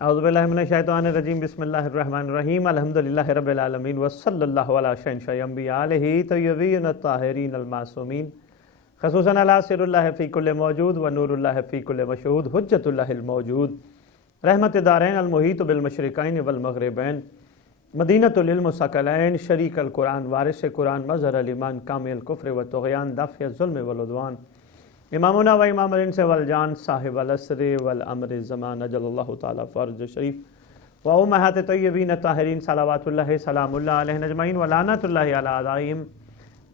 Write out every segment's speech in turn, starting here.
اعوذ باللہ من الشیطان الرجیم بسم اللہ الرحمن الرحیم الحمدللہ رب العالمین وصلی اللہ علی شہنشاہ انبیاء علیہ طیبین الطاہرین المعصومین خصوصاً علی سر اللہ فی کل موجود و نور اللہ فی کل مشہود حجت اللہ الموجود رحمت دارین المحیط بالمشرقین والمغربین مدینۃ للمثقلین شریک القرآن وارث قرآن مظہر الایمان کامل الکفر و طغیان دافع الظلم والعدوان امامنا و امام الانس والجان صاحب العصر والامر الزمان اجل اللہ تعالی فرج شریف و امہات طیبین طاہرین صلوات اللہ سلام اللہ علیہ اجمعین ولعنت اللہ علی اعدائہم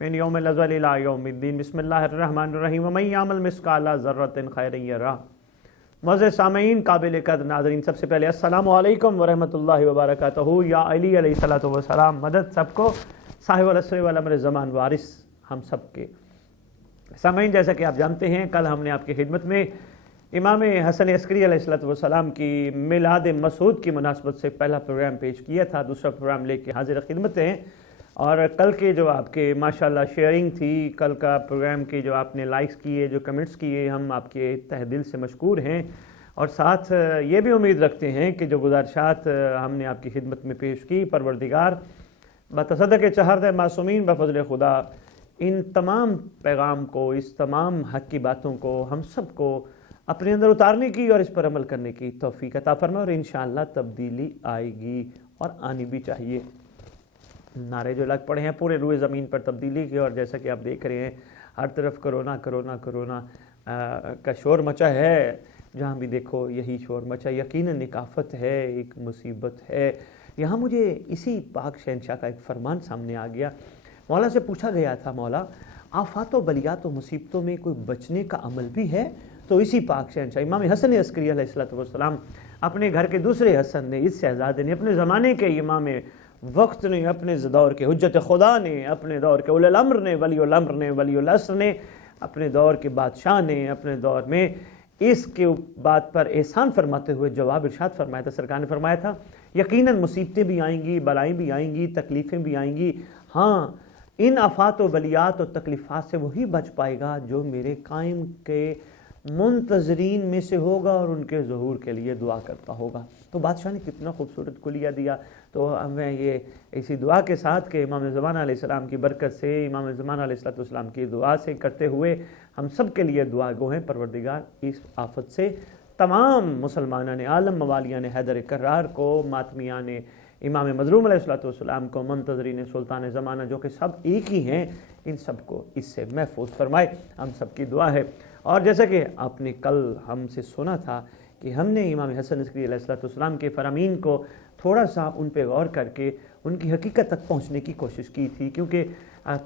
من یوم الازل الی یوم الدین بسم اللہ الرحمن الرحیم ومن یعمل مثقال ذرۃ خیرا یرہ۔ معزز سامعین، قابل قدر ناظرین، سب سے پہلے السلام علیکم ورحمۃ اللہ وبرکاتہ۔ یا علی علیہ الصلوۃ والسلام، مدد سب کو، صاحب العصر والامر الزمان وارث ہم سب کے۔ سامعین، جیسا کہ آپ جانتے ہیں، کل ہم نے آپ کی خدمت میں امام حسن عسکری علیہ الصلوۃ والسلام کی میلاد مسعود کی مناسبت سے پہلا پروگرام پیش کیا تھا، دوسرا پروگرام لے کے حاضر خدمت ہیں۔ اور کل کے جو آپ کے ماشاءاللہ شیئرنگ تھی، کل کا پروگرام کے جو آپ نے لائکس کیے، جو کمنٹس کیے، ہم آپ کے تہ دل سے مشکور ہیں، اور ساتھ یہ بھی امید رکھتے ہیں کہ جو گزارشات ہم نے آپ کی خدمت میں پیش کی، پروردگار بتصدق چہرد معصومین بفضل خدا ان تمام پیغام کو، اس تمام حق کی باتوں کو ہم سب کو اپنے اندر اتارنے کی اور اس پر عمل کرنے کی توفیق عطا فرمائے، اور انشاءاللہ تبدیلی آئے گی اور آنی بھی چاہیے۔ نعرے جو لگ پڑے ہیں پورے روئے زمین پر تبدیلی کے، اور جیسا کہ آپ دیکھ رہے ہیں ہر طرف کرونا کرونا کرونا کا شور مچا ہے، جہاں بھی دیکھو یہی شور مچا۔ یقیناً ایک آفت ہے، ایک مصیبت ہے۔ یہاں مجھے اسی پاک شہنشاہ کا ایک فرمان سامنے آ گیا۔ مولا سے پوچھا گیا تھا، مولا آفات و بلیات و مصیبتوں میں کوئی بچنے کا عمل بھی ہے؟ تو اسی پاک شہنشاہ امام حسن عسکری علیہ الصلوۃ والسلام، اپنے گھر کے دوسرے حسن نے، اس شہزادے نے، اپنے زمانے کے امام وقت نے، اپنے دور کے حجت خدا نے، اپنے دور کے اولی الامر نے، ولی الامر نے، ولی العصر نے، اپنے دور کے بادشاہ نے، اپنے دور میں اس کے بات پر احسان فرماتے ہوئے جواب ارشاد فرمایا تھا۔ سرکار نے فرمایا تھا یقیناً مصیبتیں بھی آئیں گی، بلائیں بھی آئیں گی، تکلیفیں بھی آئیں گی، ہاں ان آفات و بلیات و تکلیفات سے وہی بچ پائے گا جو میرے قائم کے منتظرین میں سے ہوگا اور ان کے ظہور کے لیے دعا کرتا ہوگا۔ تو بادشاہ نے کتنا خوبصورت کلیہ دیا۔ تو ہمیں یہ اسی دعا کے ساتھ کہ امام زمانہ علیہ السلام کی برکت سے، امام زمانہ علیہ السلام کی دعا سے کرتے ہوئے ہم سب کے لیے دعا گو ہیں، پروردگار اس آفت سے تمام مسلمانان عالم، موالیان حیدر کرار کو، ماتمیان امام مظلوم علیہ السلام کو، منتظرین سلطان زمانہ جو کہ سب ایک ہی ہیں، ان سب کو اس سے محفوظ فرمائے، ہم سب کی دعا ہے۔ اور جیسا کہ آپ نے کل ہم سے سنا تھا کہ ہم نے امام حسن عسکری علیہ السلام کے فرامین کو تھوڑا سا ان پہ غور کر کے ان کی حقیقت تک پہنچنے کی کوشش کی تھی، کیونکہ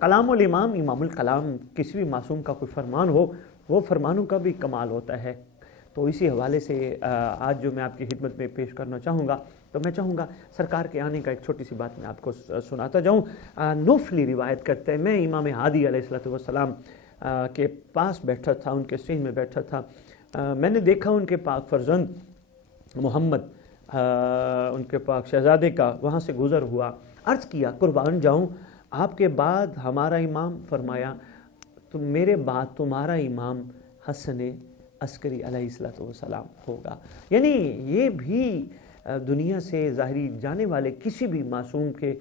کلام الامام امام الکلام، کسی بھی معصوم کا کوئی فرمان ہو، وہ فرمانوں کا بھی کمال ہوتا ہے۔ تو اسی حوالے سے آج جو میں آپ کی خدمت میں پیش کرنا چاہوں گا، تو میں چاہوں گا سرکار کے آنے کا ایک چھوٹی سی بات میں آپ کو سناتا جاؤں۔ نوفلی روایت کرتے ہیں، میں امام ہادی علیہ السلام کے پاس بیٹھا تھا، ان کے سین میں بیٹھا تھا، میں نے دیکھا ان کے پاک فرزند محمد، ان کے پاک شہزادے کا وہاں سے گزر ہوا۔ عرض کیا قربان جاؤں آپ کے بعد ہمارا امام، فرمایا تو میرے بعد تمہارا امام حسن عسکری علیہ السلام ہوگا۔ یعنی یہ بھی دنیا سے ظاہری جانے والے کسی بھی معصوم کے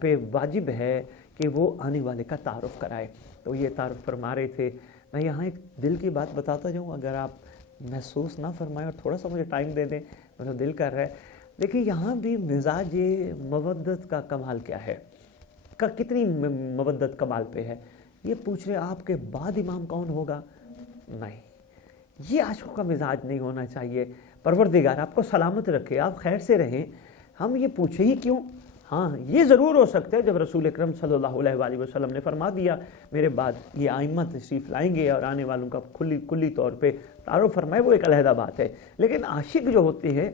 پہ واجب ہے کہ وہ آنے والے کا تعارف کرائے۔ تو یہ تعارف فرما رہے تھے۔ میں یہاں ایک دل کی بات بتاتا جاؤں، اگر آپ محسوس نہ فرمائیں اور تھوڑا سا مجھے ٹائم دے دیں، میرا دل کر رہا ہے۔ دیکھیں یہاں بھی مزاج مودت کا کمال کیا ہے، کتنی مودت کمال پہ ہے۔ یہ پوچھ رہے آپ کے بعد امام کون ہوگا؟ نہیں، یہ عاشقوں کا مزاج نہیں ہونا چاہیے۔ پروردگار آپ کو سلامت رکھے، آپ خیر سے رہیں، ہم یہ پوچھیں ہی کیوں؟ ہاں یہ ضرور ہو سکتا ہے جب رسول اکرم صلی اللہ علیہ وآلہ وسلم نے فرما دیا میرے بعد یہ ائمہ تشریف لائیں گے اور آنے والوں کا کلی طور پہ تعارف فرمائے، وہ ایک علیحدہ بات ہے۔ لیکن عاشق جو ہوتے ہیں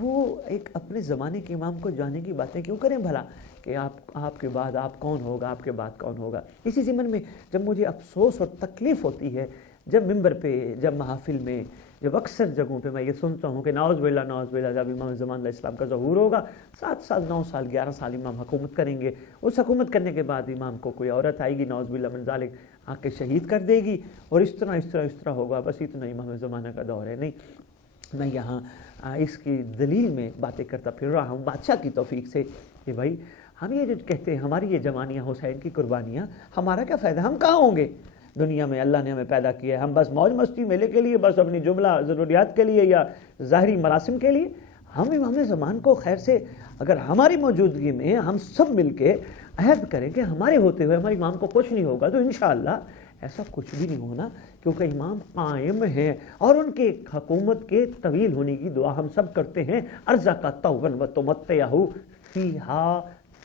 وہ ایک اپنے زمانے کے امام کو جانے کی باتیں کیوں کریں بھلا، کہ آپ کے بعد آپ کون ہوگا، آپ کے بعد کون ہوگا۔ اسی ضمن میں جب مجھے افسوس اور تکلیف ہوتی ہے، جب ممبر پہ، جب محافل میں، جب اکثر جگہوں پہ میں یہ سنتا ہوں کہ نعوذ باللہ جب امام زمان علیہ السلام کا ظہور ہوگا، 7 سال 9 سال 11 سال امام حکومت کریں گے، اس حکومت کرنے کے بعد امام کو کوئی عورت آئے گی، نعوذ باللہ من ذالک، آ کے شہید کر دے گی، اور اس طرح ہوگا، بس اتنا امام زمانہ کا دور ہے۔ نہیں، میں یہاں اس کی دلیل میں باتیں کرتا پھر رہا ہوں بادشاہ کی توفیق سے کہ بھائی ہم یہ جو کہتے ہیں ہماری یہ جوانیاں حسین کی قربانیاں، ہمارا کیا فائدہ، ہم کہاں ہوں گے دنیا میں، اللہ نے ہمیں پیدا کیا ہے، ہم بس موج مستی میلے کے لیے، بس اپنی جملہ ضروریات کے لیے یا ظاہری مراسم کے لیے. ہم امام زمان کو خیر سے اگر ہماری موجودگی میں ہم سب مل کے عہد کریں کہ ہمارے ہوتے ہوئے ہمارے امام کو کچھ نہیں ہوگا، تو انشاءاللہ ایسا کچھ بھی نہیں ہونا، کیونکہ امام قائم ہیں اور ان کے حکومت کے طویل ہونے کی دعا ہم سب کرتے ہیں. ارزا کا توبن و تمتعہ فیہا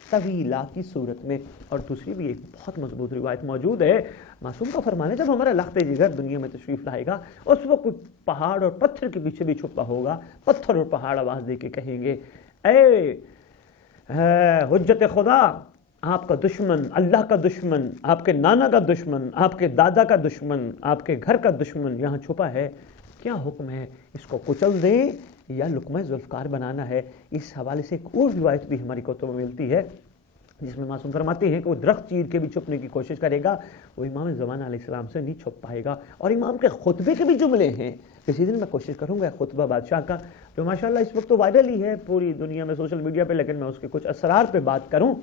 طویلہ کی صورت میں. اور دوسری بھی ایک بہت مضبوط روایت موجود ہے، معصوم کا فرمان ہے جب ہمارا لخت جگر دنیا میں تشریف لائے گا اس وقت کوئی پہاڑ اور پتھر کے پیچھے بھی چھپا ہوگا، پتھر اور پہاڑ آواز دے کے کہیں گے اے حجت خدا، آپ کا دشمن، اللہ کا دشمن، آپ کے نانا کا دشمن، آپ کے دادا کا دشمن، آپ کے گھر کا دشمن یہاں چھپا ہے، کیا حکم ہے، اس کو کچل دیں یا لقمہ ذوالفقار بنانا ہے. اس حوالے سے ایک اور روایت بھی ہماری کتب میں ملتی ہے جس میں معصوم فرماتے ہیں کہ وہ درخت چیر کے بھی چھپنے کی کوشش کرے گا، وہ امام زمان علیہ السلام سے نہیں چھپ پائے گا. اور امام کے خطبے کے بھی جملے ہیں، کسی دن میں کوشش کروں گا خطبہ بادشاہ کا جو ماشاءاللہ اس وقت تو وائرل ہی ہے پوری دنیا میں سوشل میڈیا پہ، لیکن میں اس کے کچھ اسرار پہ بات کروں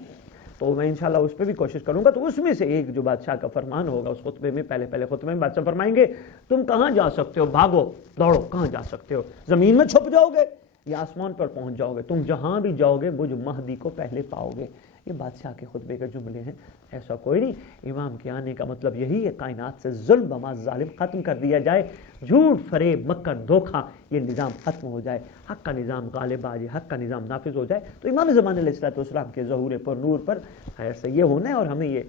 تو میں انشاءاللہ اس پہ بھی کوشش کروں گا. تو اس میں سے ایک جو بادشاہ کا فرمان ہوگا اس خطبے میں، پہلے خطبے میں بادشاہ فرمائیں گے تم کہاں جا سکتے ہو، بھاگو دوڑو، کہاں جا سکتے ہو، زمین میں چھپ جاؤ گے یا آسمان پر پہنچ جاؤ گے، تم جہاں بھی جاؤ گے مجھ مہدی کو پہلے پاؤ گے. یہ بادشاہ کے خطبے کے جملے ہیں، ایسا کوئی نہیں. امام کے آنے کا مطلب یہی ہے کائنات سے ظلم و ظالم ختم کر دیا جائے، جھوٹ فریب مکر دھوکہ یہ نظام ختم ہو جائے، حق کا نظام غالب آ جائے، حق کا نظام نافذ ہو جائے. تو امام زمان علیہ السلام کے ظہور پر نور پر خیر سے یہ ہونا ہے. اور ہمیں یہ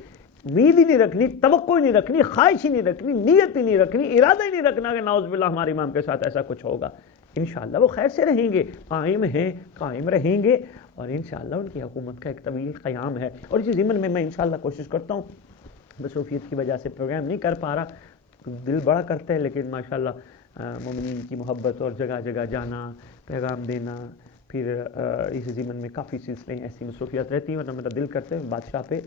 امید ہی نہیں رکھنی، توقع ہی نہیں رکھنی، خواہش ہی نہیں رکھنی، نیت ہی نہیں رکھنی، ارادہ ہی نہیں رکھنا کہ نعوذ باللہ ہمارے امام کے ساتھ ایسا کچھ ہوگا. انشاءاللہ وہ خیر سے رہیں گے، قائم ہیں، قائم رہیں گے، اور انشاءاللہ ان کی حکومت کا ایک طویل قیام ہے. اور اسی ضمن میں انشاءاللہ کوشش کرتا ہوں، مصروفیت کی وجہ سے پروگرام نہیں کر پا رہا، دل بڑا کرتا ہے، لیکن ماشاءاللہ مومنین کی محبت اور جگہ جگہ جانا، پیغام دینا، پھر اسی ضمن میں کافی سلسلے ایسی مصروفیات رہتی ہیں، ورنہ میرا دل کرتا ہے بادشاہ پہ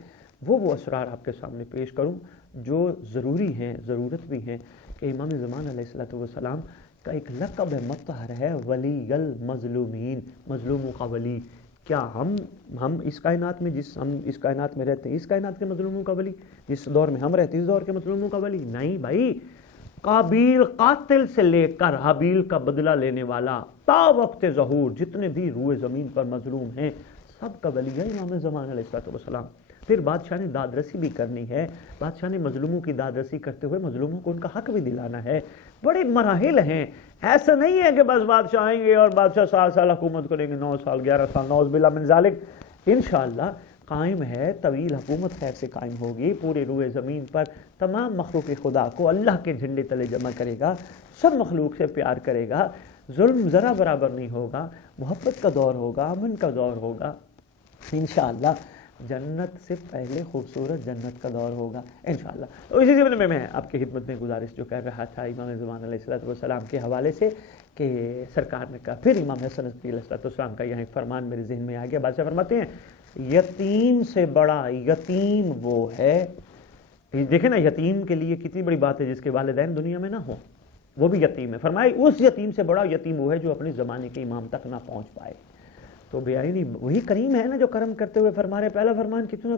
وہ اسرار آپ کے سامنے پیش کروں جو ضروری ہیں، ضرورت بھی ہیں. کہ امام زمان علیہ السلام کا ایک لقب ہے، مطہر ہے، ولی المظلومین، مظلوموں کا ولی. کیا ہم اس کائنات میں ہم اس کائنات میں رہتے ہیں اس کائنات کے مظلوموں کا ولی، جس دور میں ہم رہتے ہیں اس دور کے مظلوموں کا ولی؟ نہیں بھائی، قابیل قاتل سے لے کر حابیل کا بدلہ لینے والا تا وقت ظہور جتنے بھی روئے زمین پر مظلوم ہیں سب کا ولی ہے امام زمان علیہ السلام. پھر بادشاہ نے داد رسی بھی کرنی ہے، بادشاہ نے مظلوموں کی داد رسی کرتے ہوئے مظلوموں کو ان کا حق بھی دلانا ہے. بڑے مراحل ہیں، ایسا نہیں ہے کہ بس بادشاہ آئیں گے اور بادشاہ 7 سال حکومت کریں گے، 9 سال 11 سال، نعوذ باللہ من ذالک. انشاءاللہ قائم ہے، طویل حکومت خیر سے قائم ہوگی، پورے روئے زمین پر تمام مخلوق خدا کو اللہ کے جھنڈے تلے جمع کرے گا، سب مخلوق سے پیار کرے گا، ظلم ذرا برابر نہیں ہوگا، محبت کا دور ہوگا، امن کا دور ہوگا. انشاءاللہ جنت سے پہلے خوبصورت جنت کا دور ہوگا انشاءاللہ. تو اسی ضمن میں آپ کی خدمت میں گزارش جو کر رہا تھا امام زمان علیہ السلام کے حوالے سے کہ سرکار نے کہا، پھر امام حسن علیہ السلام کا یہاں ایک فرمان میرے ذہن میں آ گیا. بادشاہ فرماتے ہیں یتیم سے بڑا یتیم وہ ہے. دیکھیں نا یتیم کے لیے کتنی بڑی بات ہے جس کے والدین دنیا میں نہ ہوں، وہ بھی یتیم ہے. فرمائے اس یتیم سے بڑا یتیم وہ ہے جو اپنے زمانے کے امام تک نہ پہنچ پائے. تو بے آئینی وہی کریم ہے نا جو کرم کرتے ہوئے فرما رہے. پہلا فرمان کتنا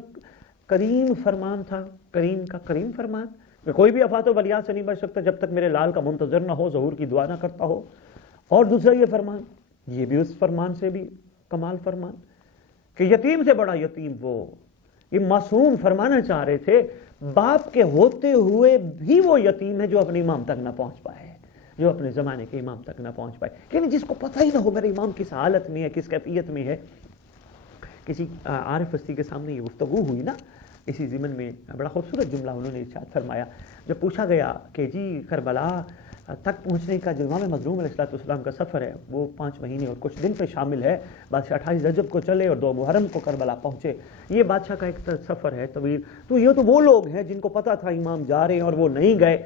کریم فرمان تھا، کریم کا کریم فرمان کہ کوئی بھی افات و بلیات سے نہیں بچ سکتا جب تک میرے لال کا منتظر نہ ہو، ظہور کی دعا نہ کرتا ہو. اور دوسرا یہ فرمان، یہ بھی اس فرمان سے بھی کمال فرمان کہ یتیم سے بڑا یتیم وہ. یہ معصوم فرمانا چاہ رہے تھے باپ کے ہوتے ہوئے بھی وہ یتیم ہے جو اپنے امام تک نہ پہنچ پائے، جو اپنے زمانے کے امام تک نہ پہنچ پائے. کہ جس کو پتہ ہی نہ ہو میرے امام کس حالت میں ہے، کس کیفیت میں ہے. کسی عارف ہستی کے سامنے یہ گفتگو ہوئی نا، اسی ضمن میں بڑا خوبصورت جملہ انہوں نے ارشاد فرمایا. جب پوچھا گیا کہ جی کربلا تک پہنچنے کا جو امام مظلوم علیہ السلام کا سفر ہے وہ 5 مہینے اور کچھ دن پہ شامل ہے، بادشاہ 28 رجب کو چلے اور 2 محرم کو کربلا پہنچے. یہ بادشاہ کا ایک سفر ہے طویل. تو یہ تو وہ لوگ ہیں جن کو پتہ تھا امام جا رہے ہیں اور وہ نہیں گئے،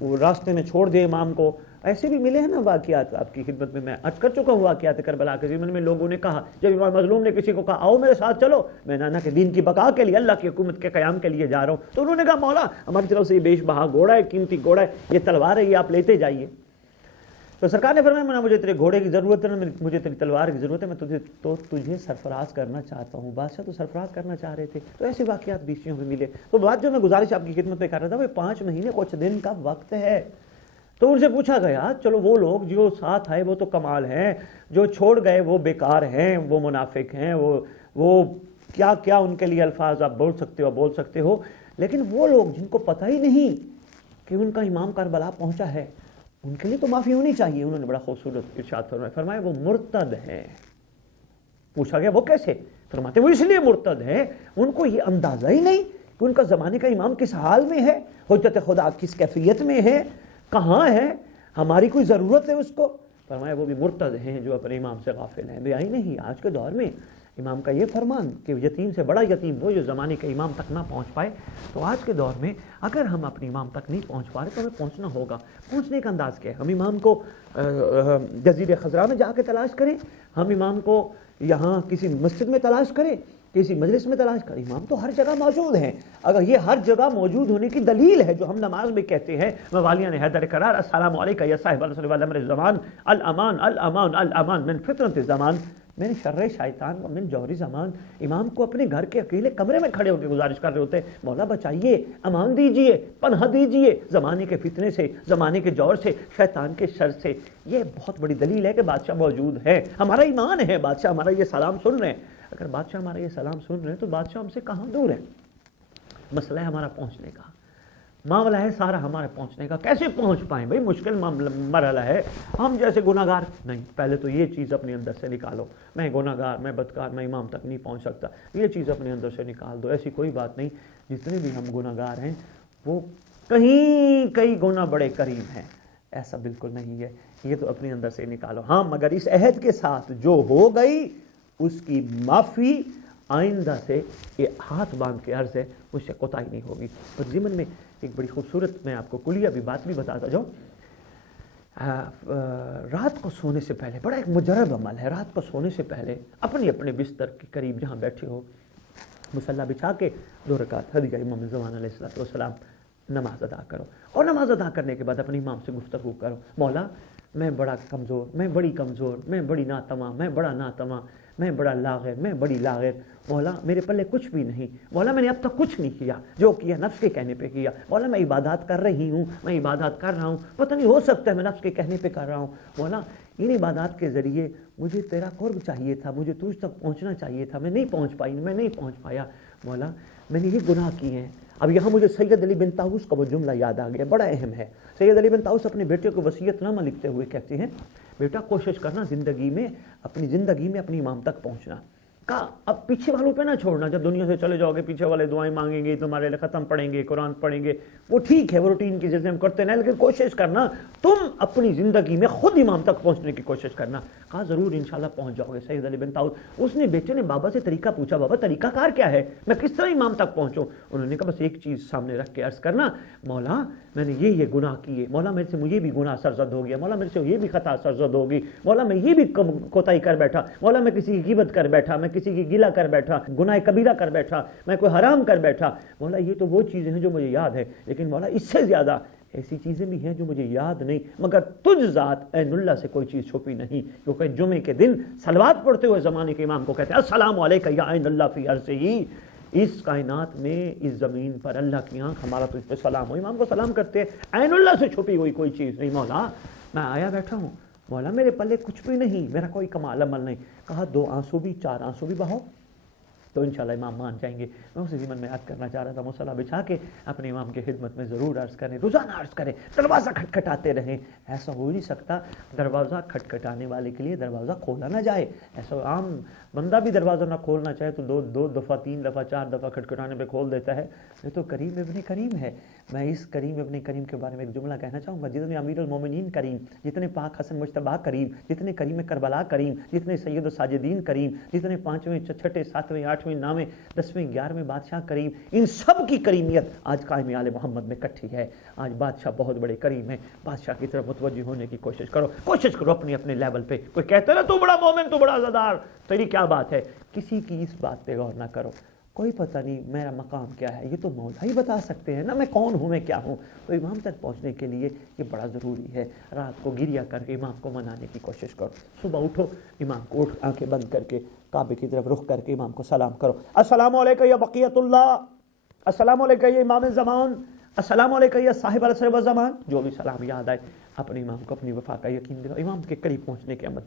وہ راستے میں چھوڑ دے امام کو. ایسے بھی ملے ہیں نا واقعات، آپ کی خدمت میں عرض کر چکا ہوں واقعات کربلا کے ضمن میں. لوگوں نے کہا جب امام مظلوم نے کسی کو کہا آؤ میرے ساتھ چلو، میں نانا کے دین کی بقا کے لیے، اللہ کی حکومت کے قیام کے لیے جا رہا ہوں، تو انہوں نے کہا مولا ہماری طرف سے یہ بیش بہا گھوڑا ہے، قیمتی گھوڑا ہے، یہ تلوار ہے، یہ آپ لیتے جائیے. تو سرکار نے فرمایا نہ مجھے تیرے گھوڑے کی ضرورت ہے نہ مجھے تیری تلوار کی ضرورت ہے، میں تجھے سرفراز کرنا چاہتا ہوں۔ بادشاہ تو سرفراز کرنا چاہ رہے تھے، تو ایسے واقعات بیچیوں میں ملے۔ تو بات جو میں گزارش آپ کی خدمت میں کر رہا تھا، وہ 5 مہینے کچھ دن کا وقت ہے۔ تو ان سے پوچھا گیا چلو وہ لوگ جو ساتھ آئے وہ تو کمال ہیں، جو چھوڑ گئے وہ بیکار ہیں، وہ منافق ہیں، وہ کیا کیا ان کے لیے الفاظ آپ بول سکتے ہو، لیکن وہ لوگ جن کو پتہ ہی نہیں کہ ان کا امام کربلا پہنچا ہے، ان کے لیے تو معافی ہونی چاہیے۔ انہوں نے بڑا خوبصورت ارشاد فرمایا وہ مرتد ہیں۔ پوچھا گیا وہ کیسے؟ فرماتے وہ اس لیے مرتد ہیں، ان کو یہ اندازہ ہی نہیں کہ ان کا زمانے کا امام کس حال میں ہے، حجت خدا کس کیفیت میں ہے، کہاں ہے، ہماری کوئی ضرورت ہے اس کو۔ فرمایا وہ بھی مرتد ہیں جو اپنے امام سے غافل ہیں۔ بے آئی نہیں آج کے دور میں امام کا یہ فرمان کہ یتیم سے بڑا یتیم وہ جو زمانے کے امام تک نہ پہنچ پائے۔ تو آج کے دور میں اگر ہم اپنے امام تک نہیں پہنچ پا رہے تو ہمیں پہنچنا ہوگا۔ پہنچنے کا انداز کیا ہے؟ ہم امام کو جزیرہ خضرا میں جا کے تلاش کریں، ہم امام کو یہاں کسی مسجد میں تلاش کریں، کسی مجلس میں تلاش کریں۔ امام تو ہر جگہ موجود ہیں۔ اگر یہ ہر جگہ موجود ہونے کی دلیل ہے جو ہم نماز میں کہتے ہیں والیان حیدر قرار السلام علیکہ یا صاحب الرسول والامر الزمان الامان الامان الامان من فتنۃ الزمان من شر شیطان و من جور زمان۔ امام کو اپنے گھر کے اکیلے کمرے میں کھڑے ہو کے گزارش کر رہے ہوتے ہیں مولا بچائیے، امان دیجئے، پناہ دیجئے زمانے کے فتنے سے، زمانے کے جور سے، شیطان کے شر سے۔ یہ بہت بڑی دلیل ہے کہ بادشاہ موجود ہے، ہمارا ایمان ہے، بادشاہ ہمارا یہ سلام سن رہے ہیں۔ اگر بادشاہ ہمارا یہ سلام سن رہے ہیں تو بادشاہ ہم سے کہاں دور ہے؟ مسئلہ ہے ہمارا پہنچنے کا، معاملہ ہے سارا ہمارے پہنچنے کا۔ کیسے پہنچ پائیں بھائی؟ مشکل مرحلہ ہے۔ ہم جیسے گناہ گار نہیں، پہلے تو یہ چیز اپنے اندر سے نکالو، میں گناہ گار، میں بدکار، میں امام تک نہیں پہنچ سکتا، یہ چیز اپنے اندر سے نکال دو۔ ایسی کوئی بات نہیں، جتنے بھی ہم گناہ گار ہیں وہ کئی گنا بڑے کریم ہیں، ایسا بالکل نہیں ہے، یہ تو اپنے اندر سے نکالو۔ ہاں مگر اس عہد کے ساتھ جو ہو گئی اس کی معافی آئندہ سے یہ ہاتھ باندھ کے عرض ہے اس سے کوتاہی نہیں ہوگی۔ اور ضمن میں ایک بڑی خوبصورت میں آپ کو کلیہ بھی بات بھی بتاتا جاؤں، رات کو سونے سے پہلے بڑا ایک مجرب عمل ہے، رات کو سونے سے پہلے اپنے بستر کے قریب جہاں بیٹھے ہو مصلی بچھا کے 2 رکعت ہدیہ امام زمان علیہ السلام نماز ادا کرو، اور نماز ادا کرنے کے بعد اپنے امام سے گفتگو کرو، مولا میں بڑا کمزور، میں بڑی کمزور، میں بڑی ناتواں، میں بڑا ناتواں، میں بڑا لاغر، میں بڑی لاغر، مولا میرے پلے کچھ بھی نہیں، مولا میں نے اب تک کچھ نہیں کیا، جو کیا نفس کے کہنے پہ کیا، مولا میں عبادات کر رہی ہوں، میں عبادات کر رہا ہوں، پتہ نہیں ہو سکتا ہے میں نفس کے کہنے پہ کر رہا ہوں، مولا ان عبادات کے ذریعے مجھے تیرا قرب چاہیے تھا، مجھے تجھ تک پہنچنا چاہیے تھا، میں نہیں پہنچ پایا، مولا میں نے یہ گناہ کیے ہیں۔ اب یہاں مجھے سید علی بن طاؤس کا وہ جملہ یاد آ گیا، بڑا اہم ہے۔ سید علی بن طاؤس اپنے بیٹے کو وصیت نامہ لکھتے ہوئے کہتے ہیں بیٹا کوشش کرنا اپنی زندگی میں اپنی امام تک پہنچنا کا، اب پیچھے والوں پہ نہ چھوڑنا، جب دنیا سے چلے جاؤ گے پیچھے والے دعائیں مانگیں گے، تمہارے لیے ختم پڑھیں گے، قرآن پڑھیں گے، وہ ٹھیک ہے، وہ روٹین کی جیسے ہم کرتے ہیں، لیکن کوشش کرنا تم اپنی زندگی میں خود امام تک پہنچنے کی کوشش کرنا۔ کہا ضرور انشاءاللہ پہنچ جاؤ گے۔ سید علی بن طاؤس، اس نے بیٹے نے بابا سے طریقہ پوچھا، بابا طریقہ کار کیا ہے، میں کس طرح امام تک پہنچوں؟ انہوں نے کہا بس ایک چیز سامنے رکھ کے عرض کرنا، مولا میں نے یہ گناہ کیے، مولا میرے سے مجھے بھی گناہ سرزد ہو گیا، مولا میرے سے یہ بھی خطا سرزد ہوگی، مولا میں یہ بھی کوتاہی کر بیٹھا، مولا میں کسی کی غیبت کر بیٹھا، میں کسی کی گلہ کر بیٹھا، گناہ کبیرہ کر بیٹھا، میں کوئی حرام کر بیٹھا، مولا یہ تو وہ چیزیں ہیں جو مجھے یاد ہے، لیکن مولا اس سے زیادہ ایسی چیزیں بھی ہیں جو مجھے یاد نہیں، مگر تجھ ذات عین اللہ سے کوئی چیز چھپی نہیں، کیونکہ جمعے کے دن صلوات پڑھتے ہوئے زمانے کے امام کو کہتے ہیں السلام علیکہ یا عین اللہ فی ارضہ، اس کائنات میں اس زمین پر اللہ کی آنکھ ہمارا تجھ پہ سلام ہو۔ امام کو سلام کرتے ہیں، عین اللہ سے چھپی ہوئی کوئی چیز نہیں، مولا میں آیا بیٹھا ہوں، مولا میرے پلے کچھ بھی نہیں، میرا کوئی کمال عمل نہیں۔ کہا 2 آنسو بھی 4 آنسو بھی بہاؤ تو انشاءاللہ امام مان جائیں گے۔ میں اسی ضمن میں عرض کرنا چاہ رہا تھا مصلی بچھا کے اپنے امام کی خدمت میں ضرور عرض کریں، روزانہ عرض کریں، دروازہ کھٹکھٹاتے رہیں۔ ایسا ہو نہیں سکتا دروازہ کھٹکھٹانے والے کے لیے دروازہ کھولا نہ جائے، ایسا عام بندہ بھی دروازہ نہ کھولنا چاہے تو 2 دفعہ 3 دفعہ 4 دفعہ کھٹکھٹانے پہ کھول دیتا ہے۔ یہ تو کریم ابن کریم ہے۔ میں اس کریم ابن کریم کے بارے میں ایک جملہ کہنا چاہوں گا، جتنے امیر المومنین کریم، جتنے پاک حسن مجتبیٰ کریم، جتنے کریم کربلا کریم، جتنے سید الساجدین کریم، جتنے 5ویں 6ٹھے 7ویں 8ویں 9ویں 10ویں 11ویں بادشاہ کریم، ان سب کی کریمیت آج قائم آل محمد میں کٹھی ہے۔ آج بادشاہ بہت بڑے کریم ہیں، بادشاہ کی طرف متوجہ ہونے کی کوشش کرو اپنے لیول پہ۔ کوئی کہتا ہے نا تو بڑا مومن، تو بڑا عزادار، تیری کیا بات ہے، کسی کی اس بات پہ غور نہ کرو، کوئی پتہ نہیں میرا مقام کیا ہے، یہ تو مولا ہی بتا سکتے ہیں نا میں کون ہوں، میں کیا ہوں۔ تو امام تک پہنچنے کے لیے یہ بڑا ضروری ہے۔ رات کو گریہ کر کے امام کو منانے کی کوشش کرو، صبح اٹھو امام کو اٹھ آنکھیں بند کر کے کعبے کی طرف رخ کر کے امام کو سلام کرو، السلام علیکم یا بقیت اللہ، السلام علیکم یا امام زمان، السلام علیکم یا صاحب العصر والزمان، جو بھی سلام یاد آئے اپنے امام کو اپنی وفا کا یقین دلاؤ۔ امام کے قریب پہنچنے کے عمل،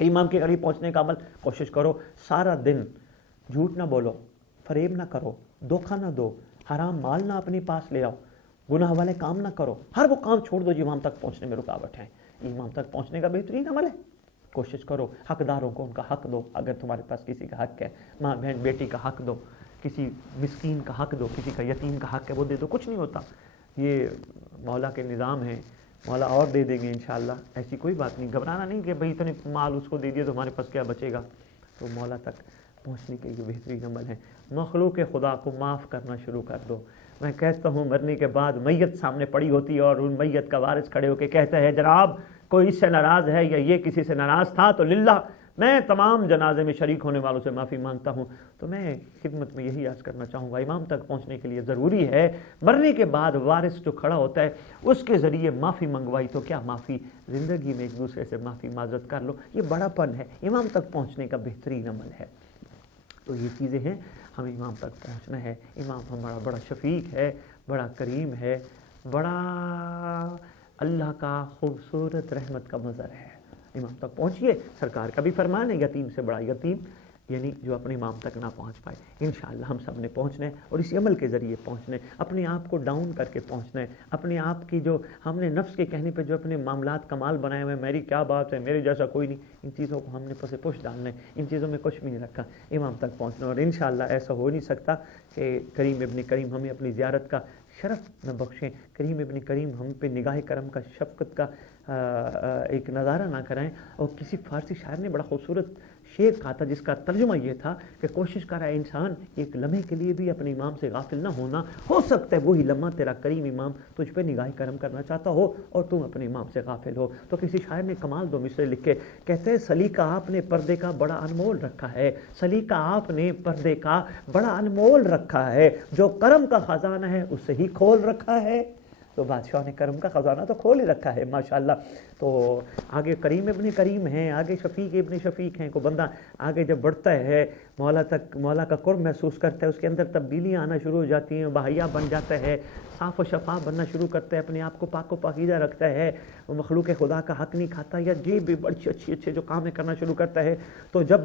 امام کے قریب پہنچنے کا عمل کوشش کرو۔ سارا دن جھوٹ نہ بولو، فریب نہ کرو، دھوکہ نہ دو، حرام مال نہ اپنے پاس لے آؤ، گناہ والے کام نہ کرو، ہر وہ کام چھوڑ دو جو امام تک پہنچنے میں رکاوٹ ہے۔ امام تک پہنچنے کا بہترین عمل ہے، کوشش کرو حقداروں کو ان کا حق دو، اگر تمہارے پاس کسی کا حق ہے، ماں بہن بیٹی کا حق دو، کسی مسکین کا حق دو، کسی کا یتیم کا حق ہے وہ دے دو، کچھ نہیں ہوتا، یہ مولا کے نظام ہے، مولا اور دے دیں گے انشاءاللہ، ایسی کوئی بات نہیں، گھبرانا نہیں کہ بھئی اتنے مال اس کو دے دیا تو ہمارے پاس کیا بچے گا۔ تو مولا تک پہنچنے کے یہ بہترین عمل ہے۔ مخلوق خدا کو معاف کرنا شروع کر دو۔ میں کہتا ہوں مرنے کے بعد میت سامنے پڑی ہوتی ہے اور ان میت کا وارث کھڑے ہو کے کہتا ہے جناب کوئی اس سے ناراض ہے یا یہ کسی سے ناراض تھا تو للہ میں تمام جنازے میں شریک ہونے والوں سے معافی مانگتا ہوں۔ تو میں خدمت میں یہی عرض کرنا چاہوں گا، امام تک پہنچنے کے لیے ضروری ہے مرنے کے بعد وارث جو کھڑا ہوتا ہے اس کے ذریعے معافی منگوائی تو کیا معافی، زندگی میں ایک دوسرے سے معافی معذرت کر لو، یہ بڑا پن ہے، امام تک پہنچنے کا بہترین عمل ہے۔ تو یہ چیزیں ہیں، ہمیں امام تک پہنچنا ہے۔ امام ہمارا بڑا شفیق ہے، بڑا کریم ہے، بڑا اللہ کا خوبصورت رحمت کا مظہر ہے۔ امام تک پہنچیے، سرکار کا بھی فرمان ہے یتیم سے بڑا یتیم، یعنی جو اپنے امام تک نہ پہنچ پائے۔ انشاءاللہ ہم سب نے پہنچنا ہے اور اسی عمل کے ذریعے پہنچنا ہے، اپنے آپ کو ڈاؤن کر کے پہنچنا ہے، اپنے آپ کی جو ہم نے نفس کے کہنے پہ جو اپنے معاملات کمال بنائے ہوئے، میری کیا بات ہے، میرے جیسا کوئی نہیں، ان چیزوں کو ہم نے پس پش ڈالنا ہے، ان چیزوں میں کچھ بھی نہیں رکھا، امام تک پہنچنا۔ اور انشاءاللہ ایسا ہو نہیں سکتا کہ کریم ابن کریم ہمیں اپنی زیارت کا شرف نہ بخشیں، کریم ابن کریم ہم پہ نگاہ کرم کا، شفقت کا ایک نظارہ نہ کرائیں۔ اور کسی فارسی شاعر نے بڑا خوبصورت شعر کہا تھا جس کا ترجمہ یہ تھا کہ کوشش کر رہا ہے انسان ایک لمحے کے لیے بھی اپنے امام سے غافل نہ ہونا، ہو سکتا ہے وہی لمحہ تیرا کریم امام تجھ پہ نگاہ کرم کرنا چاہتا ہو اور تم اپنے امام سے غافل ہو۔ تو کسی شاعر نے کمال دو مصرے لکھے، کہتے ہیں سلیقہ آپ نے پردے کا بڑا انمول رکھا ہے، سلیقہ آپ نے پردے کا بڑا انمول رکھا ہے، جو کرم کا خزانہ ہے اسے ہی کھول رکھا ہے۔ تو بادشاہ نے کرم کا خزانہ تو کھول ہی رکھا ہے ماشاءاللہ۔ تو آگے کریم ابن کریم ہیں، آگے شفیق ابن شفیق ہیں، کو بندہ آگے جب بڑھتا ہے مولا تک، مولا کا قرب محسوس کرتا ہے، اس کے اندر تبدیلیاں آنا شروع ہو جاتی ہیں، بہیا بن جاتا ہے، صاف و شفاف بننا شروع کرتا ہے، اپنے آپ کو پاک و پاکیزہ رکھتا ہے، وہ مخلوق خدا کا حق نہیں کھاتا، یا یہ بھی بڑی اچھے جو کام کرنا شروع کرتا ہے، تو جب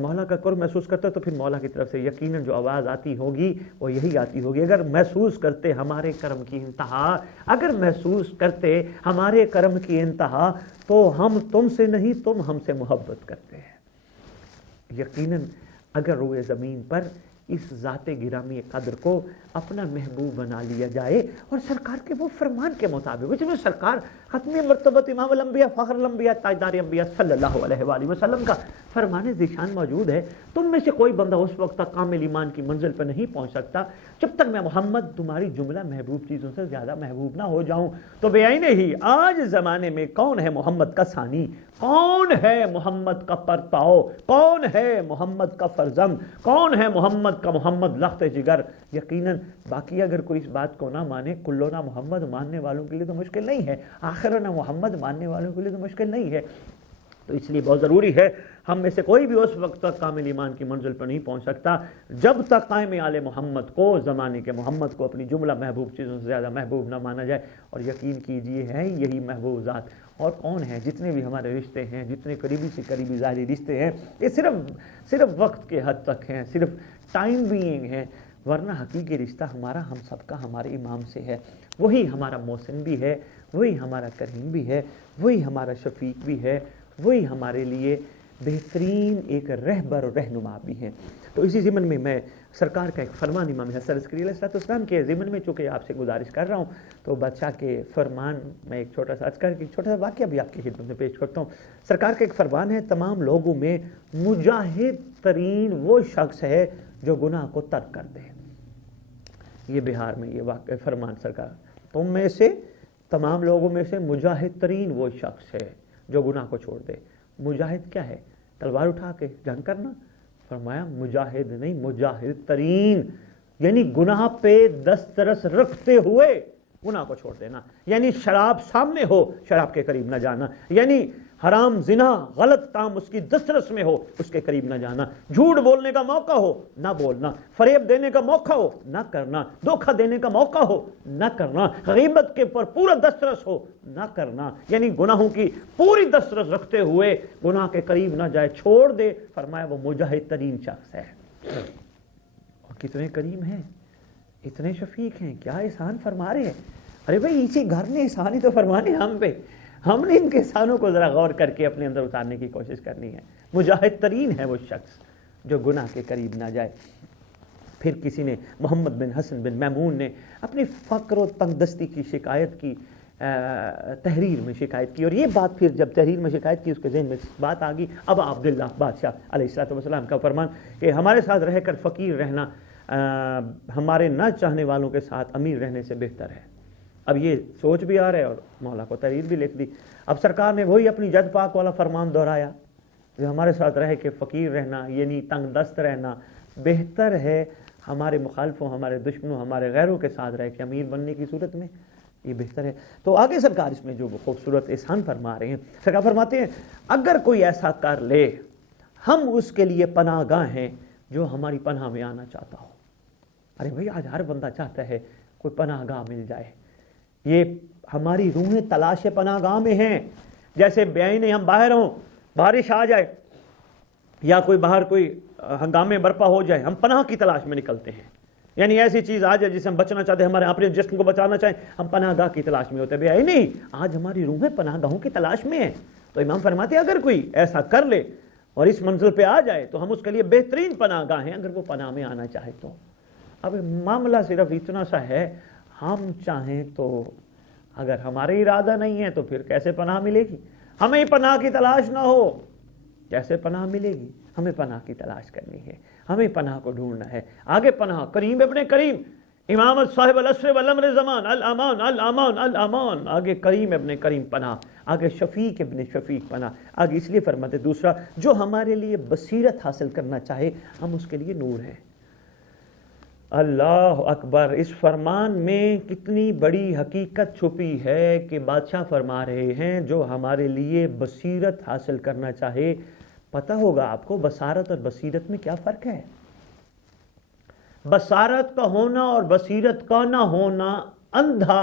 مولا کا قرب محسوس کرتا ہے تو پھر مولا کی طرف سے یقیناً جو آواز آتی ہوگی وہ یہی آتی ہوگی، اگر محسوس کرتے ہمارے کرم کی انتہا، اگر محسوس کرتے ہمارے کرم کی انتہا تو ہم تم سے نہیں تم ہم سے محبت کرتے ہیں۔ یقیناً اگر روئے زمین پر اس ذات گرامی قدر کو اپنا محبوب بنا لیا جائے اور سرکار کے وہ فرمان کے مطابق جس میں سرکار ختم مرتبت امام الانبیاء فخر الانبیاء تاجدار انبیاء صلی اللہ علیہ وآلہ وسلم کا فرمان ذیشان موجود ہے، تم میں سے کوئی بندہ اس وقت تک کامل ایمان کی منزل پر نہیں پہنچ سکتا جب تک میں محمد تمہاری جملہ محبوب چیزوں سے زیادہ محبوب نہ ہو جاؤں۔ تو بے عینے ہی آج زمانے میں کون ہے محمد کا ثانی، کون ہے محمد کا پرتاؤ، کون ہے محمد کا فرزند، کون ہے محمد کا محمد لخت جگر؟ یقیناً باقی اگر کوئی اس بات کو نہ مانے، کلو نہ محمد ماننے والوں کے لیے تو مشکل نہیں ہے، آخر نہ محمد ماننے والوں کے لیے تو مشکل نہیں ہے۔ تو اس لیے بہت ضروری ہے، ہم میں سے کوئی بھی اس وقت تک کامل ایمان کی منزل پر نہیں پہنچ سکتا جب تک قائم آل محمد کو، زمانے کے محمد کو اپنی جملہ محبوب چیزوں سے زیادہ محبوب نہ مانا جائے۔ اور یقین کیجئے ہے یہی محبوب ذات، اور کون ہے؟ جتنے بھی ہمارے رشتے ہیں، جتنے قریبی سے قریبی ظاہری رشتے ہیں، یہ صرف وقت کے حد تک ہیں، صرف ٹائم بینگ ہیں، ورنہ حقیقی رشتہ ہمارا ہم سب کا ہمارے امام سے ہے۔ وہی ہمارا محسن بھی ہے، وہی ہمارا کریم بھی ہے، وہی ہمارا شفیق بھی ہے، وہی ہمارے لیے بہترین ایک رہبر و رہنما بھی ہیں۔ تو اسی ضمن میں میں سرکار کا ایک فرمان امام حسن عسکری علیہ السلام کے ضمن میں چونکہ آپ سے گزارش کر رہا ہوں تو بادشاہ کے فرمان میں ایک چھوٹا سا واقعہ بھی آپ کی خدمت میں پیش کرتا ہوں۔ سرکار کا ایک فرمان ہے، تمام لوگوں میں مجاہد ترین وہ شخص ہے جو گناہ کو ترک کر دے۔ یہ بہار میں یہ واقعہ فرمان سرکار، تم میں سے تمام لوگوں میں سے مجاہد ترین وہ شخص ہے جو گناہ کو چھوڑ دے۔ مجاہد کیا ہے؟ تلوار اٹھا کے جنگ کرنا؟ فرمایا مجاہد نہیں مجاہد ترین، یعنی گناہ پہ دسترس رکھتے ہوئے گناہ کو چھوڑ دینا، یعنی شراب سامنے ہو شراب کے قریب نہ جانا، یعنی حرام زنا غلط کام اس کی دسترس میں ہو اس کے قریب نہ جانا، جھوٹ بولنے کا موقع ہو نہ بولنا، فریب دینے کا موقع ہو نہ کرنا، دھوکہ دینے کا موقع ہو نہ کرنا، غیبت کے پر پورا دسترس ہو نہ کرنا، یعنی گناہوں کی پوری دسترس رکھتے ہوئے گناہ کے قریب نہ جائے، چھوڑ دے، فرمایا وہ مجاہد ترین شخص ہے۔ اور کتنے کریم ہیں، اتنے شفیق ہیں، کیا احسان فرما رہے ہیں۔ ارے بھائی اسی گھر نے احسان ہی تو فرمانے ہم پہ، ہم نے ان کے احسانوں کو ذرا غور کر کے اپنے اندر اتارنے کی کوشش کرنی ہے۔ مجاہد ترین ہے وہ شخص جو گناہ کے قریب نہ جائے۔ پھر کسی نے محمد بن حسن بن میمون نے اپنی فقر و تنگ دستی کی شکایت کی، تحریر میں شکایت کی، اور یہ بات پھر جب تحریر میں شکایت کی اس کے ذہن میں بات آ گئی ابا عبداللہ بادشاہ علیہ السلام کا فرمان کہ ہمارے ساتھ رہ کر فقیر رہنا ہمارے نہ چاہنے والوں کے ساتھ امیر رہنے سے بہتر ہے۔ اب یہ سوچ بھی آ رہا ہے اور مولا کو تحریر بھی لکھ دی۔ اب سرکار نے وہی اپنی جد پاک والا فرمان دہرایا جو ہمارے ساتھ رہ کے فقیر رہنا یعنی تنگ دست رہنا بہتر ہے ہمارے مخالفوں، ہمارے دشمنوں، ہمارے غیروں کے ساتھ رہ کے امیر بننے کی صورت میں یہ بہتر ہے۔ تو آگے سرکار اس میں جو خوبصورت احسان فرما رہے ہیں، سرکار فرماتے ہیں اگر کوئی ایسا کر لے ہم اس کے لیے پناہ گاہ ہیں جو ہماری پناہ میں آنا چاہتا ہو۔ ارے بھائی آج ہر بندہ چاہتا ہے کوئی پناہ گاہ مل جائے، یہ ہماری روحیں تلاش پناہ گاہ میں ہیں۔ جیسے بیائیں ہم باہر ہوں، بارش آ جائے یا کوئی باہر کوئی ہنگامے برپا ہو جائے، ہم پناہ کی تلاش میں نکلتے ہیں، یعنی ایسی چیز آ جائے جسے ہم بچنا چاہتے ہیں، ہمارے اپنے جسم کو بچانا چاہیں، ہم پناہ گاہ کی تلاش میں ہوتے ہیں۔ بیائیں نہیں، آج ہماری روحیں پناہ گاہوں کی تلاش میں ہیں۔ تو امام فرماتے ہیں اگر کوئی ایسا کر لے اور اس منزل پہ آ جائے تو ہم اس کے لیے بہترین پناہ گاہ ہیں اگر وہ پناہ میں آنا چاہے تو۔ اب معاملہ صرف اتنا سا ہے، ہم چاہیں تو اگر ہمارے ارادہ نہیں ہے تو پھر کیسے پناہ ملے گی؟ ہمیں پناہ کی تلاش نہ ہو کیسے پناہ ملے گی؟ ہمیں پناہ کی تلاش کرنی ہے، ہمیں پناہ کو ڈھونڈنا ہے۔ آگے پناہ کریم ابن کریم، امامت صاحب العصر والامر زمان، الامان الامان الامان، آگے کریم ابن کریم پناہ، آگے شفیق ابن شفیق پناہ، آگے اس لیے فرماتے دوسرا جو ہمارے لیے بصیرت حاصل کرنا چاہے ہم اس کے لیے نور ہیں۔ اللہ اکبر، اس فرمان میں کتنی بڑی حقیقت چھپی ہے کہ بادشاہ فرما رہے ہیں جو ہمارے لیے بصیرت حاصل کرنا چاہے۔ پتہ ہوگا آپ کو بصارت اور بصیرت میں کیا فرق ہے؟ بصارت کا ہونا اور بصیرت کا نہ ہونا اندھا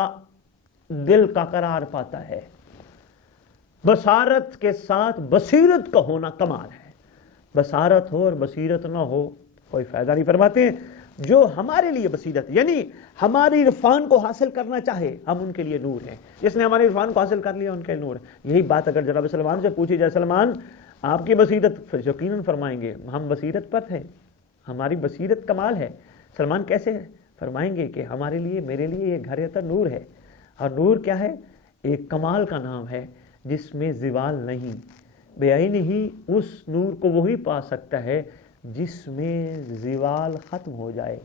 دل کا قرار پاتا ہے، بصارت کے ساتھ بصیرت کا ہونا کمال ہے۔ بصارت ہو اور بصیرت نہ ہو کوئی فائدہ نہیں۔ فرماتے ہیں جو ہمارے لیے بصیرت یعنی ہماری عرفان کو حاصل کرنا چاہے ہم ان کے لیے نور ہیں، جس نے ہمارے عرفان کو حاصل کر لیا ان کے نور ہے۔ یہی بات اگر جناب سلمان سے پوچھی جائے سلمان آپ کی بصیرت، یقیناً فرمائیں گے ہم بصیرت پر تھے، ہماری بصیرت کمال ہے۔ سلمان کیسے ہے؟ فرمائیں گے کہ ہمارے لیے میرے لیے یہ گھر عطر نور ہے، اور نور کیا ہے؟ ایک کمال کا نام ہے جس میں زوال نہیں، بے عین ہی اس نور کو وہی پا سکتا ہے جس میں زوال ختم ہو جائے۔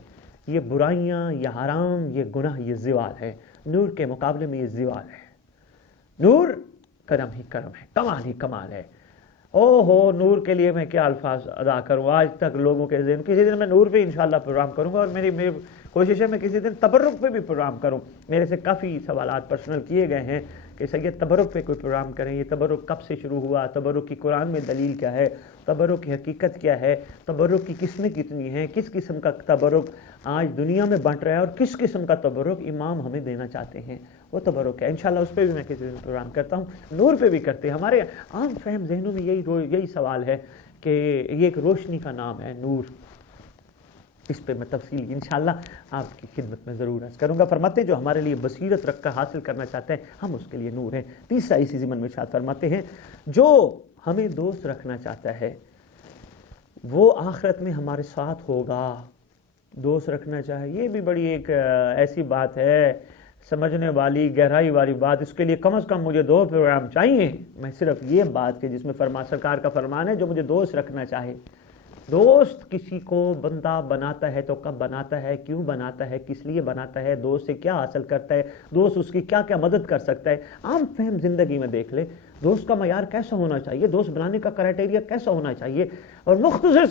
یہ برائیاں، یہ حرام، یہ گناہ، یہ زوال ہے، نور کے مقابلے میں یہ زوال ہے۔ نور کرم ہی کرم ہے، کمال ہی کمال ہے۔ او ہو نور کے لیے میں کیا الفاظ ادا کروں، آج تک لوگوں کے ذہن، کسی دن میں نور پہ انشاءاللہ پروگرام کروں گا، اور میری کوشش ہے میں کسی دن تبرک پہ بھی پروگرام کروں۔ میرے سے کافی سوالات پرسنل کیے گئے ہیں کہ سید تبرک پہ کوئی پروگرام کریں، یہ تبرک کب سے شروع ہوا، تبرک کی قرآن میں دلیل کیا ہے، تبرک کی حقیقت کیا ہے، تبرک کی قسمیں کتنی ہیں، کس قسم کا تبرک آج دنیا میں بانٹ رہا ہے، اور کس قسم کا تبرک امام ہمیں دینا چاہتے ہیں، وہ تبرک ہے۔ انشاءاللہ اس پہ بھی میں کسی دن پروگرام کرتا ہوں۔ نور پہ بھی کرتے ہیں، ہمارے عام فہم ذہنوں میں یہی سوال ہے کہ یہ ایک روشنی کا نام ہے نور، اس پہ میں تفصیل انشاءاللہ آپ کی خدمت میں ضرور عرض کروں گا۔ فرماتے ہیں جو ہمارے لیے بصیرت رکھ کر حاصل کرنا چاہتے ہیں ہم اس کے لیے نور ہیں۔ تیسرا اسی ضمن میں ارشاد فرماتے ہیں جو ہمیں دوست رکھنا چاہتا ہے وہ آخرت میں ہمارے ساتھ ہوگا۔ دوست رکھنا چاہے یہ بھی بڑی ایک ایسی بات ہے سمجھنے والی، گہرائی والی بات، اس کے لیے کم از کم مجھے 2 پروگرام چاہیے۔ میں صرف یہ بات کہ جس میں سرکار کا فرمان ہے جو مجھے دوست رکھنا چاہے۔ دوست کسی کو بندہ بناتا ہے تو کب بناتا ہے، کیوں بناتا ہے، کس لیے بناتا ہے، دوست سے کیا حاصل کرتا ہے، دوست اس کی کیا کیا مدد کر سکتا ہے۔ عام فہم زندگی میں دیکھ لے، دوست کا معیار کیسا ہونا چاہیے، دوست بنانے کا کرائٹیریا کیسا ہونا چاہیے. اور مختصر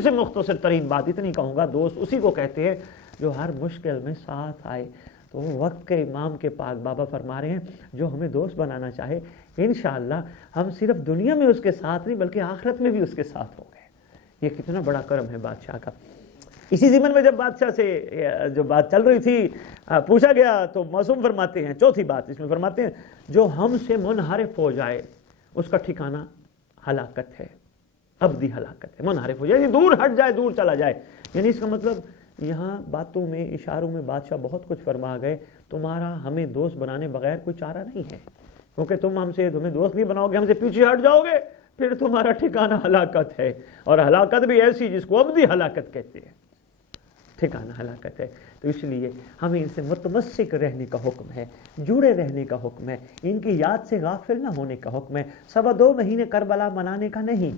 سے مختصر ترین بات اتنی کہوں گا، دوست اسی کو کہتے ہیں جو ہر مشکل میں ساتھ آئے. تو وقت کے امام کے پاک بابا فرما رہے ہیں جو ہمیں دوست بنانا چاہے انشاءاللہ ہم صرف دنیا میں اس کے ساتھ نہیں بلکہ آخرت میں بھی اس کے ساتھ ہوں گے. یہ کتنا بڑا کرم ہے بادشاہ کا. اسی ضمن میں جب بادشاہ سے جو بات چل رہی تھی پوچھا گیا تو معصوم فرماتے ہیں، چوتھی بات اس میں فرماتے ہیں جو ہم سے منحرف ہو جائے اس کا ٹھکانہ ہلاکت ہے، ابدی ہلاکت ہے. منحرف ہو جائے یعنی دور ہٹ جائے، دور چلا جائے. یعنی اس کا مطلب یہاں باتوں میں اشاروں میں بادشاہ بہت کچھ فرما گئے. تمہارا ہمیں دوست بنانے بغیر کوئی چارہ نہیں ہے، کیونکہ تمہیں دوست نہیں بناؤ گے، ہم سے پیچھے ہٹ جاؤ گے، پھر تمہارا ٹھکانہ ہلاکت ہے. اور ہلاکت بھی ایسی جس کو ابدی ہلاکت کہتے ہیں، ٹھکانہ ہلاکت ہے. تو اس لیے ہمیں ان سے متمسک رہنے کا حکم ہے، جڑے رہنے کا حکم ہے، ان کی یاد سے غافل نہ ہونے کا حکم ہے. 2.25 مہینے کربلا منانے کا نہیں،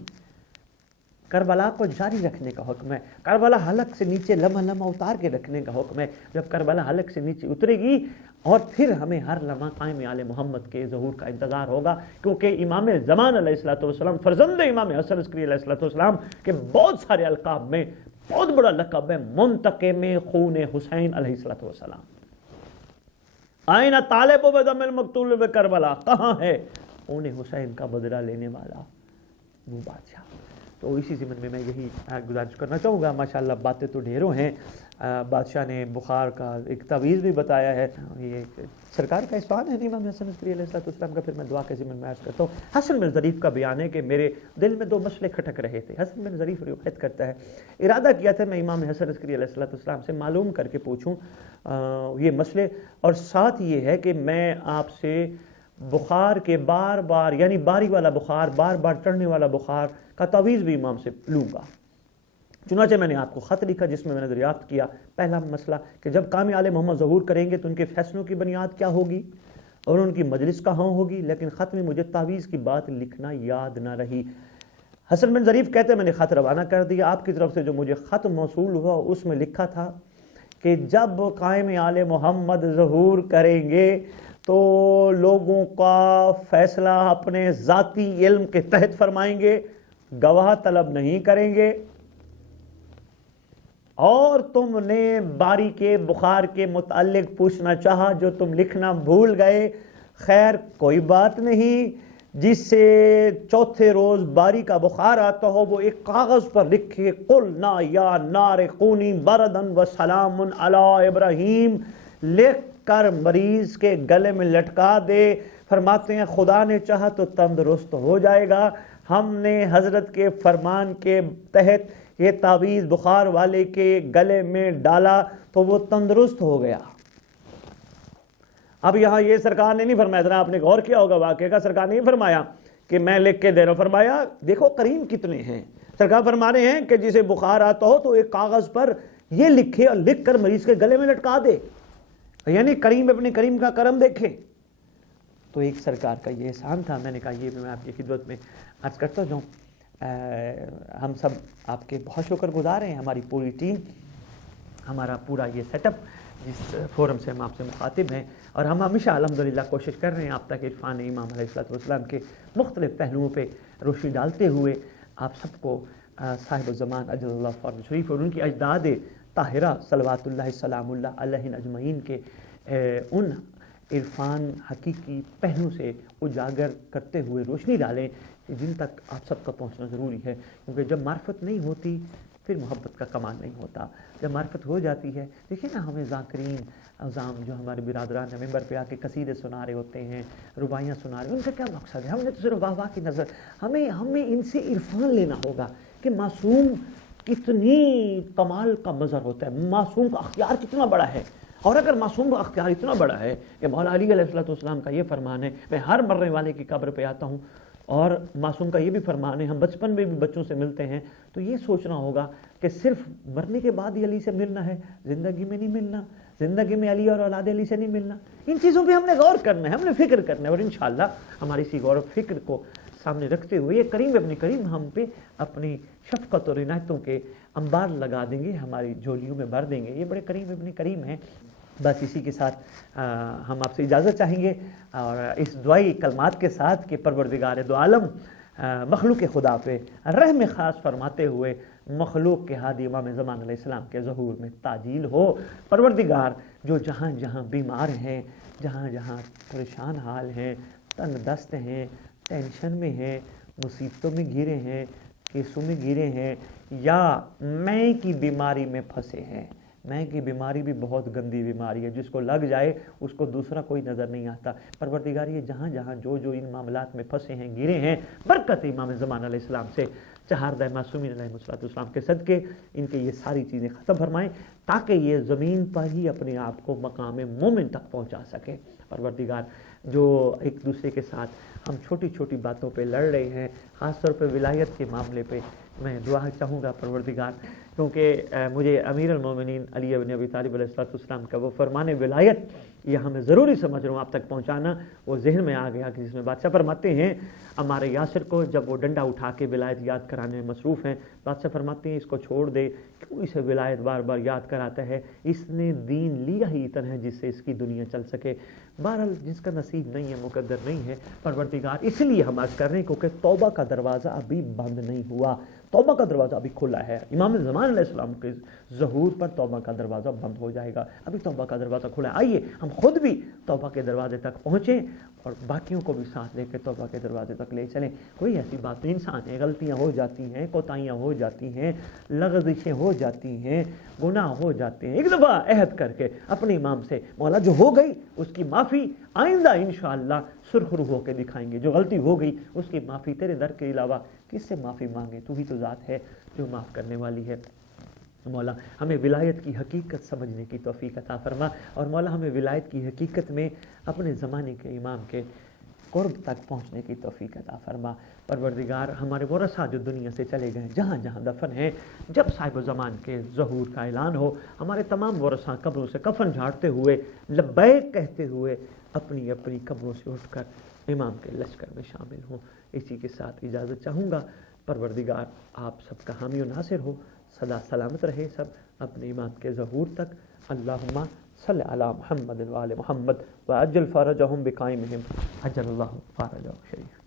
کربلا کو جاری رکھنے کا حکم ہے. کربلا حلق سے نیچے لمحہ لمحہ اتار کے رکھنے کا حکم ہے. جب کربلا حلق سے نیچے اترے گی اور پھر ہمیں ہر لمحہ قائم آل محمد کے ظہور کا انتظار ہوگا، کیونکہ امام زمان علیہ الصلوۃ والسلام فرزند امام حسن عسکری علیہ الصلوۃ والسلام کے بہت سارے القاب میں بہت بڑا لقب ہے منتقم خون حسین علیہ الصلوۃ والسلام. آئین طالب بدم المقتول بکربلا، کہاں ہے خون حسین کا بدلہ لینے والا وہ بادشاہ. تو اسی ضمن میں یہی گزارش کرنا چاہوں گا. ماشاءاللہ باتیں تو ڈھیروں ہیں. بادشاہ نے بخار کا ایک تعویذ بھی بتایا ہے. یہ سرکار کا احسان ہے امام حسن عسکری علیہ السلام کا. پھر میں دعا کے ضمن میں عرض کرتا ہوں. حسن بن ظریف کا بیان ہے کہ میرے دل میں 2 مسئلے کھٹک رہے تھے. حسن بن ظریف روایت کرتا ہے ارادہ کیا تھا میں امام حسن عسکری علیہ السلام سے معلوم کر کے پوچھوں یہ مسئلے، اور ساتھ یہ ہے کہ میں آپ سے بخار کے بار بار یعنی باری والا بخار، بار بار چڑھنے والا بخار کا تعویذ بھی امام سے لوں گا. چنانچہ میں نے آپ کو خط لکھا جس میں نے دریافت کیا پہلا مسئلہ کہ جب قائم آل محمد ظہور کریں گے تو ان کے فیصلوں کی بنیاد کیا ہوگی اور ان کی مجلس کہاں ہوگی. لیکن خط میں مجھے تعویذ کی بات لکھنا یاد نہ رہی. حسن بن ظریف کہتے ہیں میں نے خط روانہ کر دیا. آپ کی طرف سے جو مجھے خط موصول ہوا اس میں لکھا تھا کہ جب قائم آل محمد ظہور کریں گے تو لوگوں کا فیصلہ اپنے ذاتی علم کے تحت فرمائیں گے، گواہ طلب نہیں کریں گے. اور تم نے باری کے بخار کے متعلق پوچھنا چاہا جو تم لکھنا بھول گئے، خیر کوئی بات نہیں. جس سے چوتھے روز باری کا بخار آتا ہو وہ ایک کاغذ پر لکھے قلنا یا نار کونی بردن و سلام علی ابراہیم، لکھ کر مریض کے گلے میں لٹکا دے. فرماتے ہیں خدا نے چاہا تو تندرست ہو جائے گا. ہم نے حضرت کے فرمان کے تحت یہ تعویذ بخار والے کے گلے میں ڈالا تو وہ تندرست ہو گیا. اب یہاں یہ سرکار نے نہیں فرمایا، ذرا آپ نے غور کیا ہوگا واقعہ کا، سرکار نے نہیں فرمایا کہ میں لکھ کے دے رہا ہوں. فرمایا دیکھو کریم کتنے ہیں. سرکار فرما رہے ہیں کہ جسے بخار آتا ہو تو ایک کاغذ پر یہ لکھے اور لکھ کر مریض کے گلے میں لٹکا دے. یعنی کریم اپنے کریم کا کرم دیکھے. تو ایک سرکار کا یہ احسان تھا. میں نے کہا یہ میں آپ کی خدمت میں عرض کرتا جاؤں. ہم سب آپ کے بہت شکر گزار ہیں، ہماری پوری ٹیم، ہمارا پورا یہ سیٹ اپ جس فورم سے ہم آپ سے مخاطب ہیں، اور ہم ہمیشہ الحمدللہ کوشش کر رہے ہیں آپ تک عرفان امام علیہ الصلوۃ والسلام کے مختلف پہلوؤں پہ روشنی ڈالتے ہوئے آپ سب کو صاحب الزمان اجل اللہ فرج شریف اور ان کی اجداد طاہرہ صلوات اللہ سلام اللہ علیہ اجمعین کے ان عرفان حقیقی پہلو سے اجاگر کرتے ہوئے روشنی ڈالیں جن تک آپ سب کا پہنچنا ضروری ہے. کیونکہ جب معرفت نہیں ہوتی پھر محبت کا کمال نہیں ہوتا. جب معرفت ہو جاتی ہے، دیکھیں نا ہمیں ذاکرین عظام جو ہمارے برادران ممبر پہ آ کے قصیدے سنا رہے ہوتے ہیں، رباعیاں سنا رہے ہیں، ان کا کیا مقصد ہے؟ ہم نے تو صرف واہ واہ کی نظر. ہمیں ان سے عرفان لینا ہوگا کہ معصوم کتنی کمال کا مظہر ہوتا ہے، معصوم کا اختیار کتنا بڑا ہے. اور اگر معصوم کا اختیار اتنا بڑا ہے کہ مولا علی علیہ الصلوۃ والسلام کا یہ فرمان ہے میں ہر مرنے والے کی قبر پہ آتا ہوں، اور معصوم کا یہ بھی فرمان ہے ہم بچپن میں بھی بچوں سے ملتے ہیں، تو یہ سوچنا ہوگا کہ صرف مرنے کے بعد ہی علی سے ملنا ہے، زندگی میں نہیں ملنا، زندگی میں علی اور اولاد علی سے نہیں ملنا. ان چیزوں پہ ہم نے غور کرنا ہے، ہم نے فکر کرنا ہے، اور انشاءاللہ ہماری اسی غور و فکر کو سامنے رکھتے ہوئے یہ کریم ابن کریم ہم پہ اپنی شفقت اور عنایتوں کے انبار لگا دیں گے، ہماری جھولیوں میں بھر دیں گے. یہ بڑے کریم ابن کریم ہیں. بس اسی کے ساتھ ہم آپ سے اجازت چاہیں گے، اور اس دعائی کلمات کے ساتھ کہ پروردگار دو عالم مخلوق خدا پہ رحم خاص فرماتے ہوئے مخلوق کے ہادی امام زمان علیہ السلام کے ظہور میں تعجیل ہو۔ پروردگار جو جہاں جہاں بیمار ہیں، جہاں جہاں پریشان حال ہیں، تنگ دست ہیں، ٹینشن میں ہیں، مصیبتوں میں گھرے ہیں، کیسوں میں گھرے ہیں، یا میں کی بیماری میں پھنسے ہیں۔ میں کی بیماری بھی بہت گندی بیماری ہے، جس کو لگ جائے اس کو دوسرا کوئی نظر نہیں آتا۔ پروردگار یہ جہاں جہاں جو جو ان معاملات میں پھنسے ہیں، گرے ہیں، برکت امام زمان علیہ السلام سے، چہاردہ معصومین علیہ السلام کے صدقے ان کے یہ ساری چیزیں ختم فرمائیں، تاکہ یہ زمین پر ہی اپنے آپ کو مقام مومن تک پہنچا سکے۔ پروردگار جو ایک دوسرے کے ساتھ ہم چھوٹی چھوٹی باتوں پہ لڑ رہے ہیں، خاص طور پہ ولایت کے معاملے پہ، میں دعا چاہوں گا پروردگار، کیونکہ مجھے امیر المومنین علی بن ابی طالب علیہ السلام کا وہ فرمان ولایت یہ ہمیں ضروری سمجھ رہا ہوں آپ تک پہنچانا، وہ ذہن میں آ گیا کہ جس میں بادشاہ فرماتے ہیں ہمارے یاسر کو جب وہ ڈنڈا اٹھا کے ولایت یاد کرانے میں مصروف ہیں، بادشاہ فرماتے ہیں اس کو چھوڑ دے، کیوں اسے ولایت بار بار یاد کراتا ہے؟ اس نے دین لیا ہی اتنا ہے جس سے اس کی دنیا چل سکے۔ بہرحال جس کا نصیب نہیں ہے، مقدر نہیں ہے، پروردگار اس لیے ہم عرض کر رہے ہیں کیونکہ توبہ کا دروازہ ابھی بند نہیں ہوا، توبہ کا دروازہ ابھی کھلا ہے۔ امام زمان علیہ السلام کے ظہور پر توبہ کا دروازہ بند ہو جائے گا، ابھی توبہ کا دروازہ کھلا ہے۔ آئیے ہم خود بھی توبہ کے دروازے تک پہنچیں اور باقیوں کو بھی ساتھ لے کے توبہ کے دروازے تک لے چلیں۔ کوئی ایسی بات نہیں، انسان ہے، غلطیاں ہو جاتی ہیں، کوتاہیاں ہو جاتی ہیں، لغزشیں ہو جاتی ہیں، گناہ ہو جاتے ہیں۔ ایک دفعہ عہد کر کے اپنے امام سے مولا جو ہو گئی اس کی معافی آئندہ انشاءاللہ سرخ رو ہو کے دکھائیں گے، جو غلطی ہو گئی اس کی معافی تیرے در کے علاوہ کس سے معافی مانگے؟ تو ہی تو ذات ہے جو معاف کرنے والی ہے۔ مولا ہمیں ولایت کی حقیقت سمجھنے کی توفیق عطا فرما، اور مولا ہمیں ولایت کی حقیقت میں اپنے زمانے کے امام کے قرب تک پہنچنے کی توفیق عطا فرما۔ پروردگار ہمارے ورثاء جو دنیا سے چلے گئے جہاں جہاں دفن ہیں، جب صاحب زمان کے ظہور کا اعلان ہو، ہمارے تمام ورثاء قبروں سے کفن جھاڑتے ہوئے لبیک کہتے ہوئے اپنی اپنی قبروں سے اٹھ کر امام کے لشکر میں شامل ہوں۔ اسی کے ساتھ اجازت چاہوں گا، پروردگار آپ سب کا حامی و ناصر ہو، سدا سلامت رہے سب اپنے امام کے ظہور تک۔ اللہم صلی علی محمد و آل محمد وعجل فرجہم بقائمہم، عجل اللہ فرجہ شریف۔